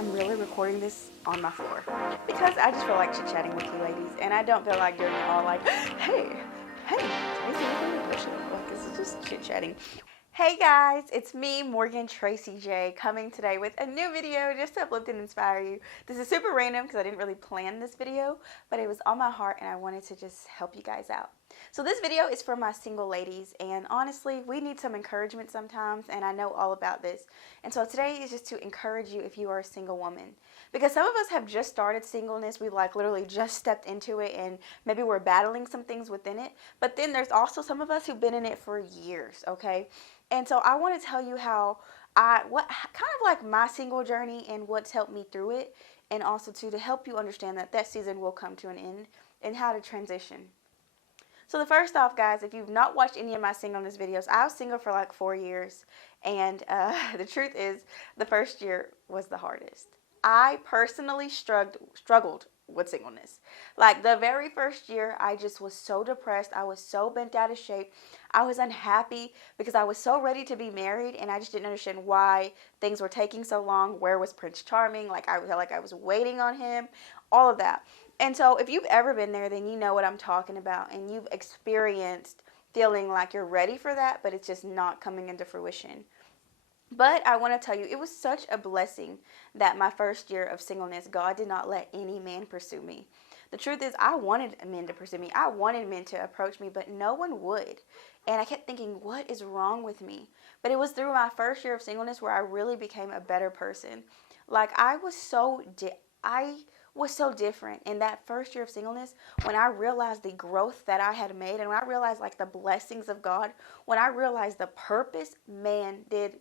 I'm really recording this on my floor because I just feel like chit-chatting with you ladies, and I don't feel like doing it all like, hey, Tracy, welcome to the show. Like, this is just chit-chatting. Hey guys, it's me, Morgan Tracy J, coming today with a new video just to uplift and inspire you. This is super random because I didn't really plan this video, but it was on my heart and I wanted to just help you guys out. So this video is for my single ladies, and honestly, we need some encouragement sometimes, and I know all about this. And so today is just to encourage you if you are a single woman. Because some of us have just started singleness, we like literally just stepped into it, and maybe we're battling some things within it. But then there's also some of us who've been in it for years, okay? And so I want to tell you how what kind of like my single journey and what's helped me through it, and also to help you understand that that season will come to an end and how to transition. So the first off, guys, if you've not watched any of my singleness videos, I was single for like 4 years, and the truth is the first year was the hardest. I personally struggled with singleness. Like the very first year, I just was so depressed. I was so bent out of shape. I was unhappy because I was so ready to be married, and I just didn't understand why things were taking so long. Where was Prince Charming? Like I felt like I was waiting on him, all of that. And so if you've ever been there, then you know what I'm talking about, and you've experienced feeling like you're ready for that, but it's just not coming into fruition. But I want to tell you, it was such a blessing that my first year of singleness, God did not let any man pursue me. The truth is, I wanted men to pursue me. I wanted men to approach me, but no one would. And I kept thinking, what is wrong with me? But it was through my first year of singleness where I really became a better person. Like I was so different in that first year of singleness when I realized the growth that I had made, and when I realized like the blessings of God, when I realized the purpose, man, did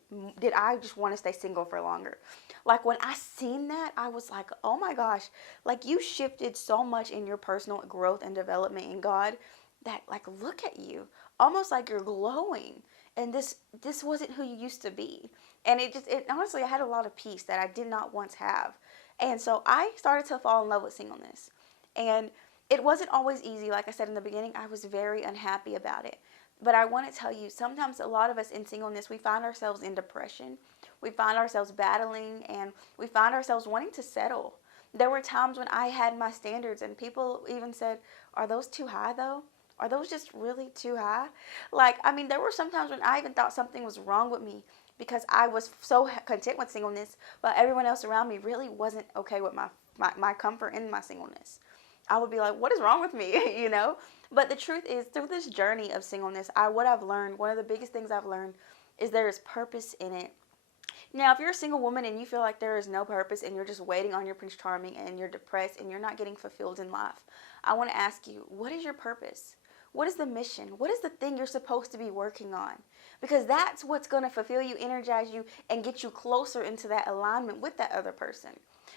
I just want to stay single for longer. Like when I seen that, I was like, oh my gosh, like you shifted so much in your personal growth and development in God that like look at you, almost like you're glowing. And this wasn't who you used to be. And it honestly, I had a lot of peace that I did not once have. And so I started to fall in love with singleness. And it wasn't always easy. Like I said in the beginning, I was very unhappy about it. But I want to tell you, sometimes a lot of us in singleness, we find ourselves in depression. We find ourselves battling, and we find ourselves wanting to settle. There were times when I had my standards, and people even said, are those too high though? Are those just really too high? Like, I mean, there were some times when I even thought something was wrong with me because I was so content with singleness, but everyone else around me really wasn't okay with my comfort in my singleness. I would be like, what is wrong with me, you know? But the truth is, through this journey of singleness, what I've learned, one of the biggest things I've learned is there is purpose in it. Now, if you're a single woman and you feel like there is no purpose and you're just waiting on your Prince Charming and you're depressed and you're not getting fulfilled in life, I want to ask you, what is your purpose? What is the mission? What is the thing you're supposed to be working on? Because that's what's going to fulfill you, energize you, and get you closer into that alignment with that other person.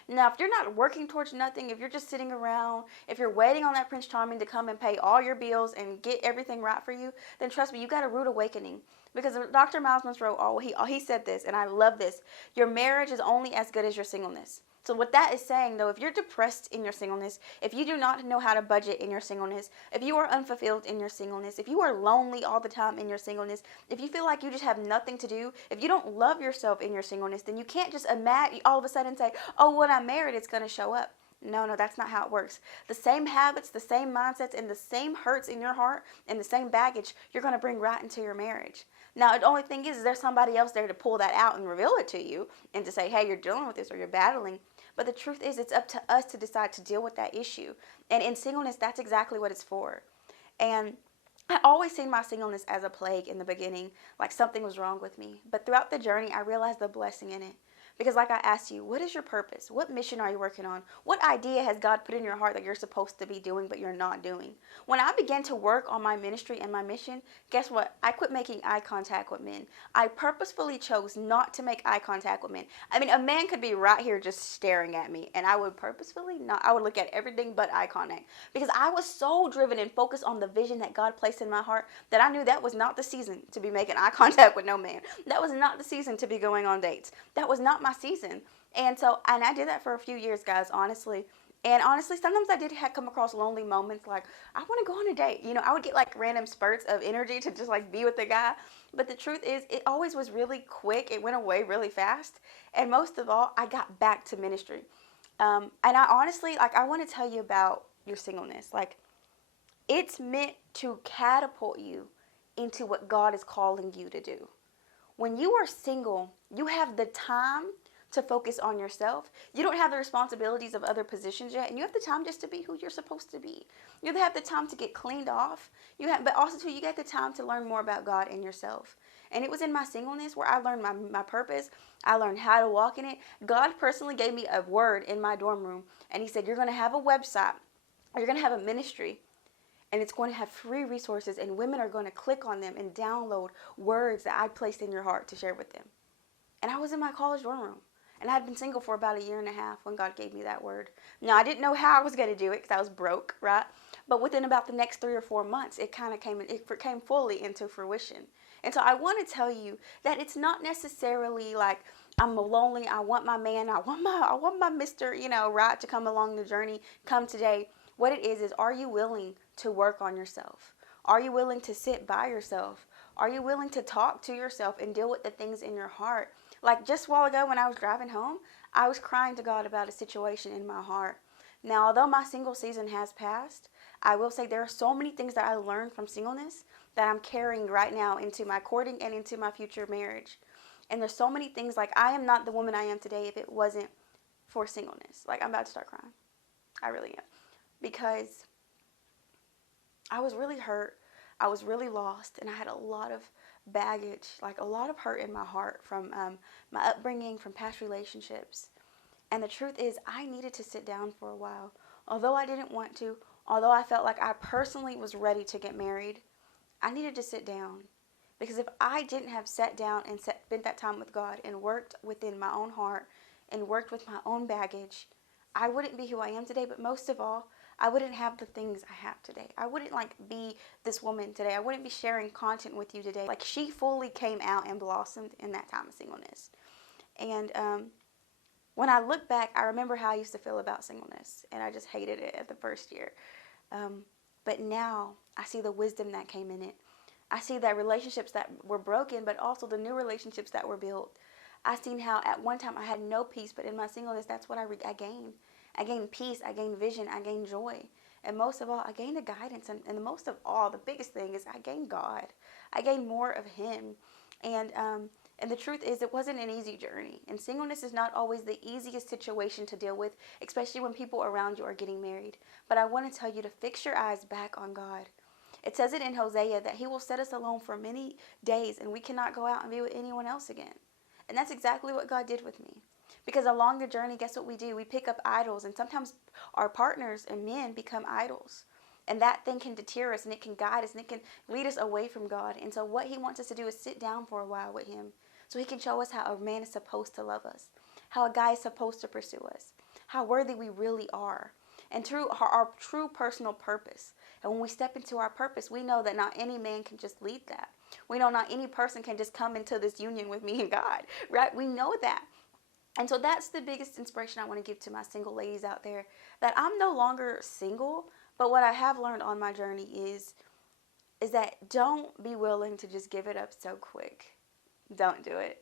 Now, if you're not working towards nothing, if you're just sitting around, if you're waiting on that Prince Charming to come and pay all your bills and get everything right for you, then trust me, you got a rude awakening. Because Dr. Miles Monroe, he said this, and I love this. Your marriage is only as good as your singleness. So what that is saying, though, if you're depressed in your singleness, if you do not know how to budget in your singleness, if you are unfulfilled in your singleness, if you are lonely all the time in your singleness, if you feel like you just have nothing to do, if you don't love yourself in your singleness, then you can't just imagine all of a sudden say, oh, when I'm married, it's going to show up. No, that's not how it works. The same habits, the same mindsets, and the same hurts in your heart and the same baggage you're going to bring right into your marriage. Now, the only thing is there's somebody else there to pull that out and reveal it to you and to say, hey, you're dealing with this or you're battling. But the truth is, it's up to us to decide to deal with that issue. And in singleness, that's exactly what it's for. And I always seen my singleness as a plague in the beginning, like something was wrong with me. But throughout the journey, I realized the blessing in it. Because like I asked you, what is your purpose? What mission are you working on? What idea has God put in your heart that you're supposed to be doing but you're not doing? When I began to work on my ministry and my mission, guess what? I quit making eye contact with men. I purposefully chose not to make eye contact with men. I mean, a man could be right here just staring at me, and I would purposefully not, I would look at everything but eye contact. Because I was so driven and focused on the vision that God placed in my heart that I knew that was not the season to be making eye contact with no man. That was not the season to be going on dates. That was not my season. And I did that for a few years, guys, honestly. And honestly, sometimes I did come across lonely moments like, I want to go on a date. You know, I would get like random spurts of energy to just like be with the guy. But the truth is, it always was really quick. It went away really fast. And most of all, I got back to ministry. And I honestly, like, I want to tell you about your singleness. Like, it's meant to catapult you into what God is calling you to do. When you are single, you have the time to focus on yourself. You don't have the responsibilities of other positions yet, and you have the time just to be who you're supposed to be. You have the time to get cleaned off. But also too, you get the time to learn more about God and yourself. And it was in my singleness where I learned my purpose. I learned how to walk in it. God personally gave me a word in my dorm room, and He said, "You're going to have a website, or you're going to have a ministry, and it's going to have free resources, and women are going to click on them and download words that I placed in your heart to share with them." And I was in my college dorm room. And I had been single for about a year and a half when God gave me that word. Now, I didn't know how I was going to do it because I was broke, right? But within about the next 3 or 4 months, it came fully into fruition. And so I want to tell you that it's not necessarily like I'm lonely, I want my man, I want my Mr., right, to come along the journey, come today. What it is are you willing to work on yourself? Are you willing to sit by yourself? Are you willing to talk to yourself and deal with the things in your heart? Like just a while ago when I was driving home, I was crying to God about a situation in my heart. Now, although my single season has passed, I will say there are so many things that I learned from singleness that I'm carrying right now into my courting and into my future marriage. And there's so many things, like I am not the woman I am today if it wasn't for singleness. Like I'm about to start crying. I really am. Because I was really hurt. I was really lost, and I had a lot of baggage, like a lot of hurt in my heart from my upbringing, from past relationships. And the truth is, I needed to sit down for a while. Although I didn't want to, although I felt like I personally was ready to get married, I needed to sit down. Because if I didn't have sat down and spent that time with God and worked within my own heart and worked with my own baggage, I wouldn't be who I am today. But most of all, I wouldn't have the things I have today. I wouldn't be this woman today. I wouldn't be sharing content with you today. Like she fully came out and blossomed in that time of singleness. And when I look back, I remember how I used to feel about singleness, and I just hated it at the first year. But now I see the wisdom that came in it. I see that relationships that were broken, but also the new relationships that were built. I seen how at one time I had no peace, but in my singleness, that's what I gained. I gained peace, I gained vision, I gained joy. And most of all, I gained the guidance. And the most of all, the biggest thing is I gained God. I gained more of Him. And the truth is, it wasn't an easy journey. And singleness is not always the easiest situation to deal with, especially when people around you are getting married. But I want to tell you to fix your eyes back on God. It says it in Hosea that He will set us alone for many days, and we cannot go out and be with anyone else again. And that's exactly what God did with me. Because along the journey, guess what we do? We pick up idols, and sometimes our partners and men become idols. And that thing can deter us, and it can guide us, and it can lead us away from God. And so what He wants us to do is sit down for a while with Him so He can show us how a man is supposed to love us, how a guy is supposed to pursue us, how worthy we really are, and through our true personal purpose. And when we step into our purpose, we know that not any man can just lead that. We know not any person can just come into this union with me and God, right? We know that. And so that's the biggest inspiration I want to give to my single ladies out there, that I'm no longer single, but what I have learned on my journey is that don't be willing to just give it up so quick. Don't do it.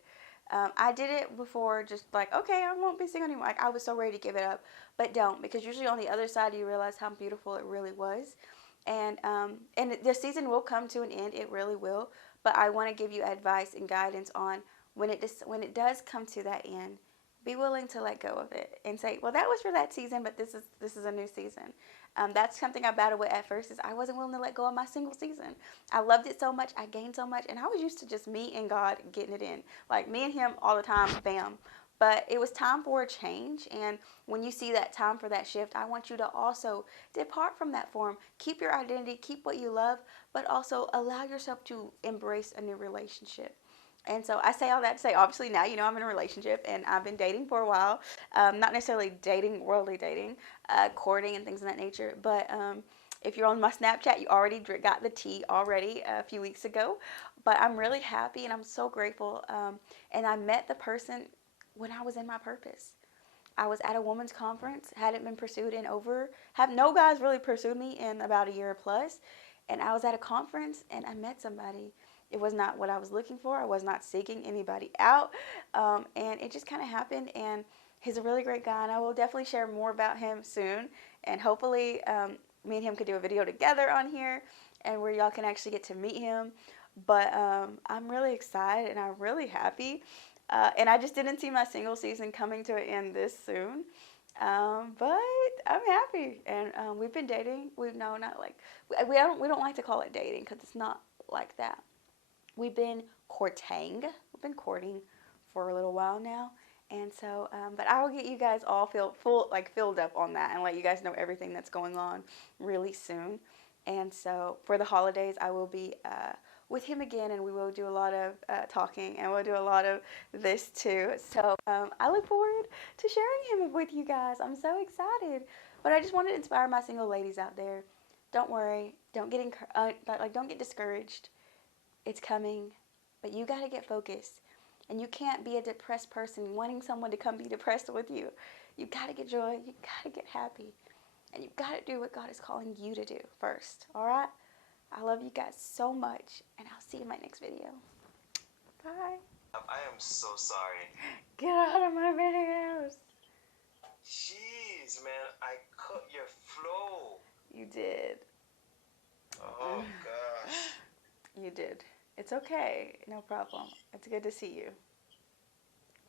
I did it before, just like, okay, I won't be single anymore. Like, I was so ready to give it up, but don't, because usually on the other side you realize how beautiful it really was. And the season will come to an end. It really will. But I want to give you advice and guidance on when it does come to that end, be willing to let go of it and say, well, that was for that season, but this is a new season. That's something I battled with at first, is I wasn't willing to let go of my single season. I loved it so much, I gained so much, and I was used to just me and God getting it in. Like me and Him all the time, bam. But it was time for a change, and when you see that time for that shift, I want you to also depart from that form. Keep your identity, keep what you love, but also allow yourself to embrace a new relationship. And so I say all that to say, obviously now I'm in a relationship, and I've been dating for a while. Not necessarily dating, worldly dating, courting and things of that nature. But if you're on my Snapchat, you already got the tea already a few weeks ago. But I'm really happy, and I'm so grateful. And I met the person when I was in my purpose. I was at a women's conference, hadn't been pursued in no guys really pursued me in about a year plus. And I was at a conference, and I met somebody. It was not what I was looking for. I was not seeking anybody out. And it just kind of happened. And he's a really great guy. And I will definitely share more about him soon. And hopefully, me and him could do a video together on here and where y'all can actually get to meet him. But I'm really excited and I'm really happy. And I just didn't see my single season coming to an end this soon. But I'm happy, and we've been dating. We've known not like we don't like to call it dating because it's not like that. We've been courting. We've been courting for a little while now, and so but I will get you guys all filled up on that and let you guys know everything that's going on really soon. And so for the holidays, I will be with him again, and we will do a lot of talking, and we'll do a lot of this too. So I look forward to sharing him with you guys. I'm so excited. But I just wanted to inspire my single ladies out there. Don't worry. Don't get discouraged. It's coming, but you got to get focused. And you can't be a depressed person wanting someone to come be depressed with you. You got to get joy. You got to get happy. And you got to do what God is calling you to do first. All right? I love you guys so much, and I'll see you in my next video. Bye. I am so sorry. Get out of my videos. Jeez, man, I cut your flow. You did. Oh, gosh. You did. It's okay. No problem. It's good to see you.